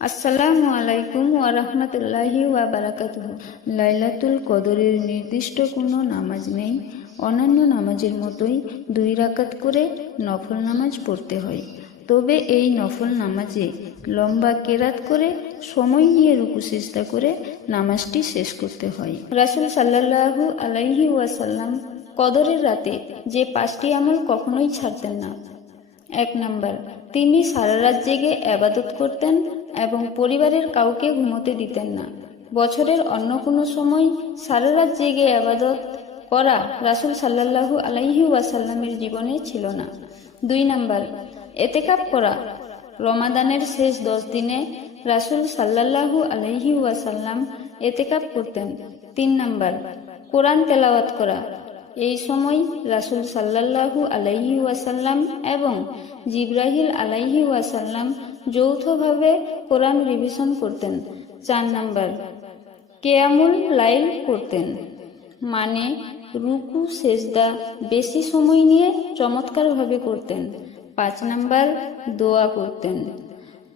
আসসালামু আলাইকুম ওয়া রাহমাতুল্লাহি ওয়া বারাকাতুহু। লাইলাতুল কদরের নির্দিষ্ট কোনো নামাজ নেই। অন্যান্য নামাজের মতোই 2 রাকাত করে নফল নামাজ পড়তে হয়। তবে এই নফল নামাজে লম্বা কেরাত করে সময় নিয়ে রুকু সিজদা করে নামাজটি শেষ করতে হয়। রাসূল সাল্লাল্লাহু আলাইহি ওয়াসাল্লাম কদরের রাতে যে 5টি আমল কখনোই ছাড়তেন না। 1 নাম্বার, তিনি সারা রাত জেগে ইবাদত করতেন এবং পরিবারের কাউকে ঘুমোতে দিতেন না। বছরের অন্য কোনো সময় সারা রাত জেগে ইবাদত করা রাসূল সাল্লাল্লাহু আলাইহি ওয়াসাল্লামের জীবনে ছিল না। 2 নাম্বার, এতেকাফ করা। রমাদানের শেষ 10 দিনে রাসূল সাল্লাল্লাহু আলাইহি ওয়াসাল্লাম এতেকাফ করতেন। 3 নাম্বার, কোরআন তেলাওয়াত করা। এই সময় রাসূল সাল্লাল্লাহু আলাইহি ওয়াসাল্লাম এবং জিবরাইল আলাইহি ওয়াসাল্লাম যৌথভাবে কোরআন রিভিশন করতেন। 4 নাম্বার, কিয়ামুল লাইল করতেন, মানে রুকু সেজদা বেশি সময় নিয়ে চমৎকারভাবে করতেন। 5 নাম্বার, দোয়া করতেন,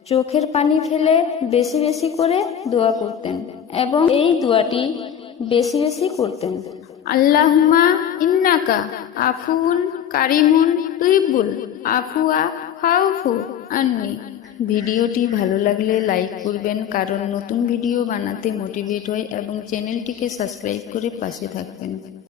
চোখের পানি ফেলে বেশি বেশি করে দোয়া করতেন এবং এই দোয়াটি বেশি বেশি করতেন। আল্লাহুম্মা ইন্নাকা আফুউন কারিমুন তুহিব্বুল আফওয়া ফাউফু আন্নি। ভিডিওটি ভালো লাগলে লাইক করবেন, কারণ নতুন ভিডিও বানাতে মোটিভেট হয়, এবং চ্যানেলটিকে সাবস্ক্রাইব করে পাশে থাকবেন।